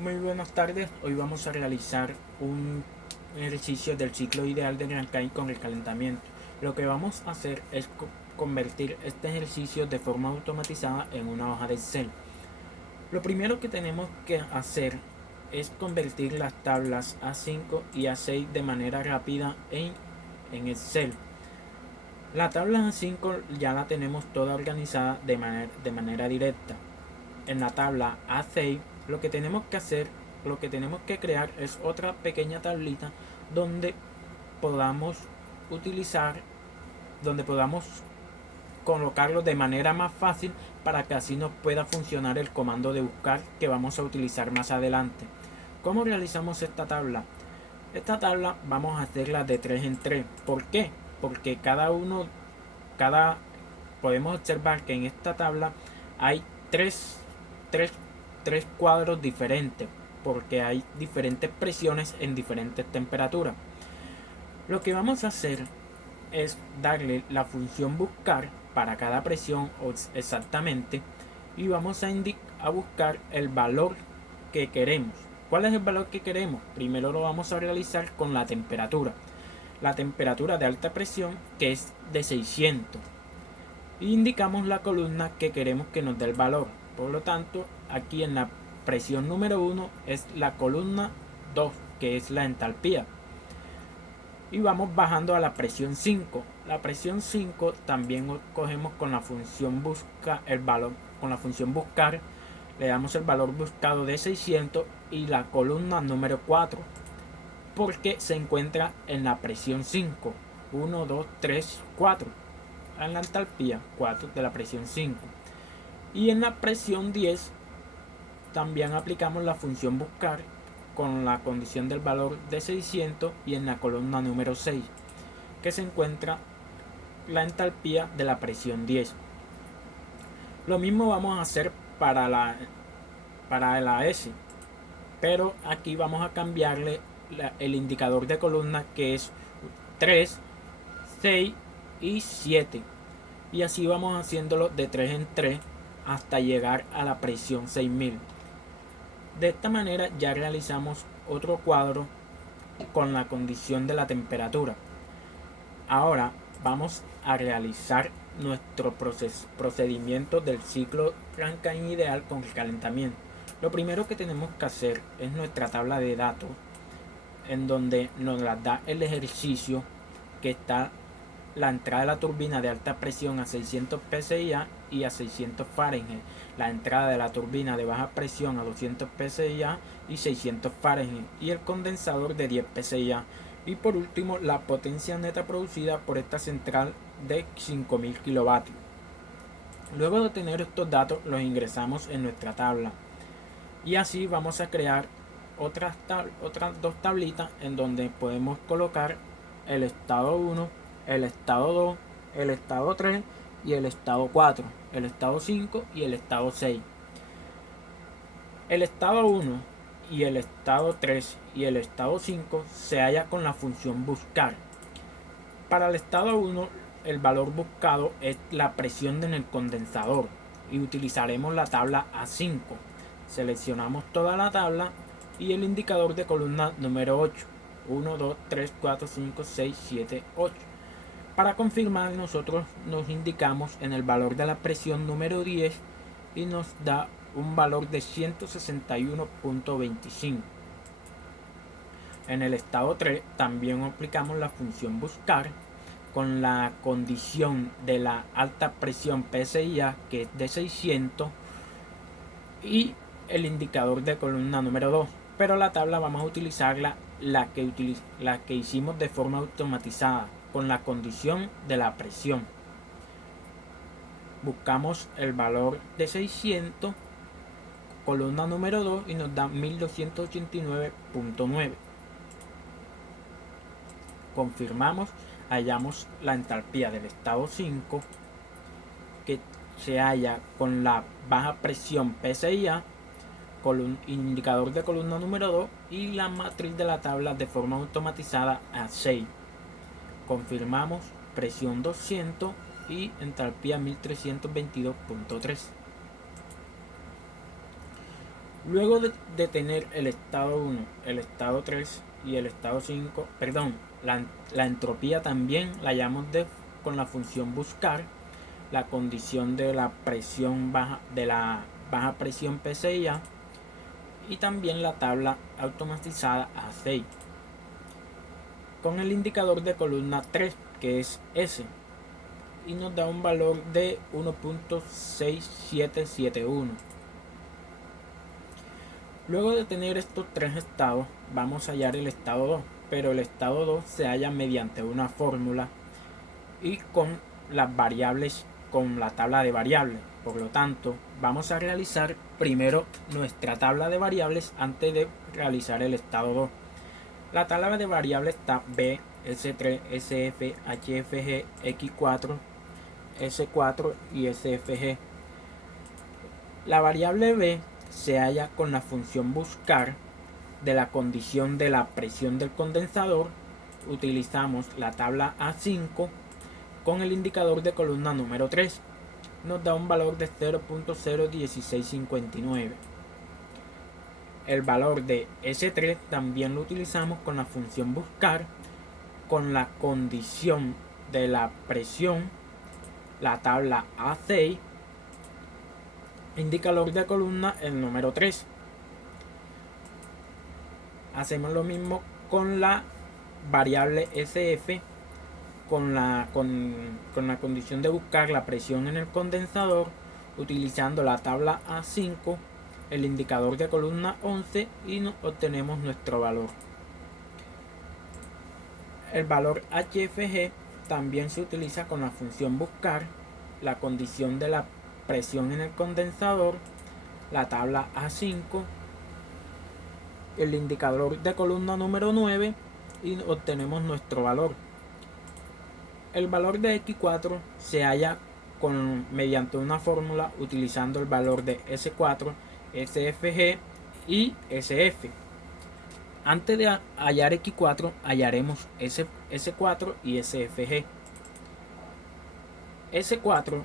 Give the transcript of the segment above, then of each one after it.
Muy buenas tardes, hoy vamos a realizar un ejercicio del ciclo ideal de Rankine con el calentamiento. Lo que vamos a hacer es convertir este ejercicio de forma automatizada en una hoja de Excel. Lo primero que tenemos que hacer es convertir las tablas A5 y A6 de manera rápida en Excel. La tabla A5 ya la tenemos toda organizada de manera directa. En la tabla A6 lo que tenemos que hacer, lo que tenemos que crear es otra pequeña tablita donde podamos utilizar, donde podamos colocarlo de manera más fácil para que así nos pueda funcionar el comando de buscar que vamos a utilizar más adelante. ¿Cómo realizamos esta tabla? Esta tabla vamos a hacerla de 3 en 3. ¿Por qué? Porque cada podemos observar que en esta tabla hay tres, tres, tres cuadros diferentes porque hay diferentes presiones en diferentes temperaturas. Lo que vamos a hacer es darle la función buscar para cada presión exactamente y vamos a buscar el valor que queremos. ¿Cuál es el valor que queremos? Primero lo vamos a realizar con la temperatura. La temperatura de alta presión, que es de 600, y indicamos la columna que queremos que nos dé el valor. Por lo tanto, aquí en la presión número 1 es la columna 2, que es la entalpía. Y vamos bajando a la presión 5. La presión 5 también cogemos con la función buscar el valor, con la función buscar le damos el valor buscado de 600 y la columna número 4, porque se encuentra en la presión 5. 1, 2, 3, 4. En la entalpía 4 de la presión 5. Y en la presión 10 también aplicamos la función buscar con la condición del valor de 600 y en la columna número 6, que se encuentra la entalpía de la presión 10. Lo mismo vamos a hacer para la S, pero aquí vamos a cambiarle el indicador de columna, que es 3, 6 y 7. Y así vamos haciéndolo de 3 en 3 hasta llegar a la presión 6000. De esta manera ya realizamos otro cuadro con la condición de la temperatura. Ahora vamos a realizar nuestro procedimiento del ciclo Rankine ideal con el calentamiento. Lo primero que tenemos que hacer es nuestra tabla de datos, en donde nos la da el ejercicio, que está la entrada de la turbina de alta presión a 600 psia y a 600 Fahrenheit, la entrada de la turbina de baja presión a 200 psia y 600 Fahrenheit, y el condensador de 10 psia. Y por último, la potencia neta producida por esta central de 5000 kilovatios. Luego de tener estos datos, los ingresamos en nuestra tabla. Y así vamos a crear otras dos tablitas en donde podemos colocar el estado 1, el estado 2, el estado 3 y el estado 4, el estado 5 y el estado 6. El estado 1 y el estado 3 y el estado 5 se halla con la función buscar. Para el estado 1, el valor buscado es la presión en el condensador y utilizaremos la tabla A5. Seleccionamos toda la tabla y el indicador de columna número 8. 1, 2, 3, 4, 5, 6, 7, 8. Para confirmar, nosotros nos indicamos en el valor de la presión número 10 y nos da un valor de 161.25. En el estado 3 también aplicamos la función buscar con la condición de la alta presión PSI, que es de 600, y el indicador de columna número 2. Pero la tabla vamos a utilizarla la que hicimos de forma automatizada con la condición de la presión. Buscamos el valor de 600, columna número 2, y nos da 1289.9. Confirmamos, hallamos la entalpía del estado 5, que se halla con la baja presión PSIA, indicador de columna número 2 y la matriz de la tabla de forma automatizada a 6. Confirmamos presión 200 y entalpía 1322.3. Luego de tener el estado 1, el estado 3 y el estado 5, perdón, la entropía también la hallamos con la función buscar, la condición de la presión baja, de la baja presión PCIA, y también la tabla automatizada A6 con el indicador de columna 3, que es S, y nos da un valor de 1.6771. Luego de tener estos tres estados, vamos a hallar el estado 2, pero el estado 2 se halla mediante una fórmula y con las variables, con la tabla de variables. Por lo tanto, vamos a realizar primero nuestra tabla de variables antes de realizar el estado 2. La tabla de variables está B, S3, SF, HFG, X4, S4 y SFG. La variable B se halla con la función buscar de la condición de la presión del condensador. Utilizamos la tabla A5 con el indicador de columna número 3. Nos da un valor de 0.01659. El valor de S3 también lo utilizamos con la función buscar con la condición de la presión, la tabla A6, indicador de columna el número 3. Hacemos lo mismo con la variable SF con la condición de buscar la presión en el condensador, utilizando la tabla A5, el indicador de columna 11, y obtenemos nuestro valor. El valor HFG también se utiliza con la función buscar, la condición de la presión en el condensador, la tabla A5, el indicador de columna número 9, y obtenemos nuestro valor. El valor de X4 se halla mediante una fórmula utilizando el valor de S4, SFG y SF. Antes de hallar X4 hallaremos S4 y SFG. S4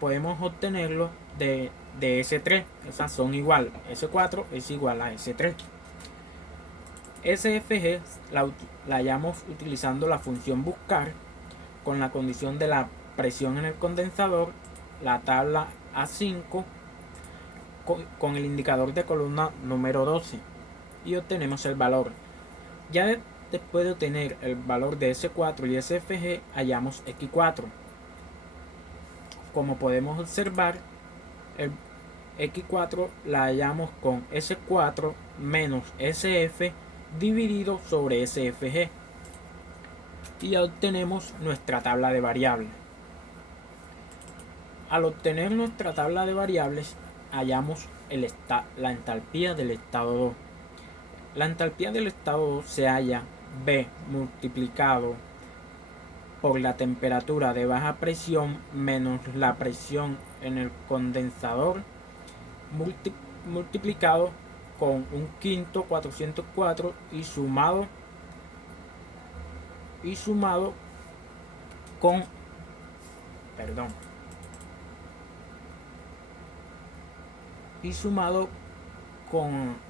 podemos obtenerlo de S3, esas son igual, S4 es igual a S3. SFG la hallamos utilizando la función buscar con la condición de la presión en el condensador, la tabla A5 con el indicador de columna número 12, y obtenemos el valor. Ya después de obtener el valor de S4 y SFG hallamos X4. Como podemos observar, el X4 la hallamos con S4 menos SF dividido sobre SFG, y ya obtenemos nuestra tabla de variables. Al obtener nuestra tabla de variables hallamos la entalpía del estado 2. La entalpía del estado 2 se halla B multiplicado por la temperatura de baja presión menos la presión en el condensador multiplicado con un quinto 404 y sumado con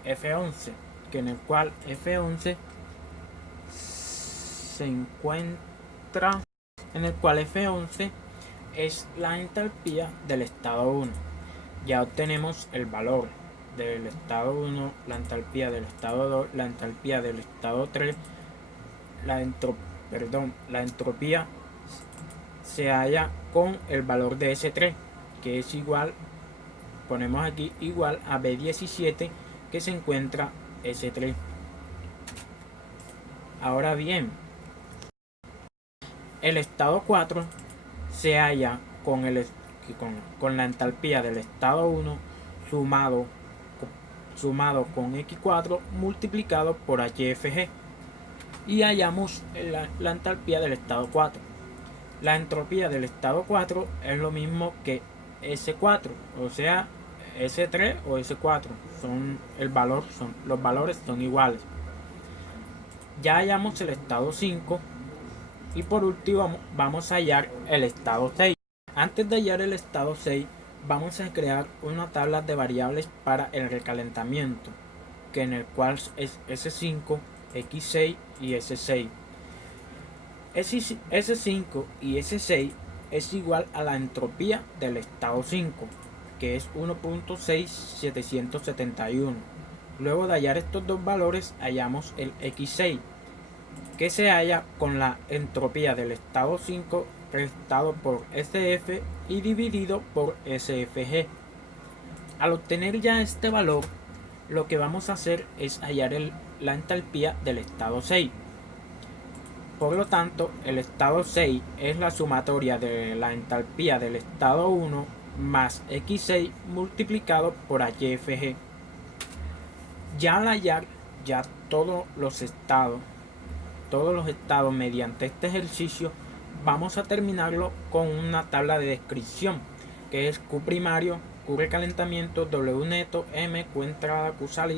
F11, que en el cual F11 se encuentra, en el cual F11 es la entalpía del estado 1. Ya obtenemos el valor del estado 1, la entalpía del estado 2, la entalpía del estado 3, la entropía se halla con el valor de S3, que es igual, ponemos aquí igual a B17, que se encuentra S3. Ahora bien, el estado 4 se halla con la entalpía del estado 1 sumado con X4 multiplicado por HFG, y hallamos la entalpía del estado 4. La entropía del estado 4 es lo mismo que S4, o sea, S3 o S4, los valores son iguales. Ya hallamos el estado 5, y por último vamos a hallar el estado 6. Antes de hallar el estado 6 vamos a crear una tabla de variables para el recalentamiento, que en el cual es S5, X6 y S6. S5 y S6 es igual a la entropía del estado 5, que es 1.6771. Luego de hallar estos dos valores, hallamos el X6, que se halla con la entropía del estado 5 restado por SF y dividido por SFG. Al obtener ya este valor, lo que vamos a hacer es hallar la entalpía del estado 6. Por lo tanto, el estado 6 es la sumatoria de la entalpía del estado 1 más X6 multiplicado por HFG. Ya al hallar ya todos los estados mediante este ejercicio, vamos a terminarlo con una tabla de descripción, que es Q primario, Q recalentamiento, W neto, M, Q entrada, Q salida.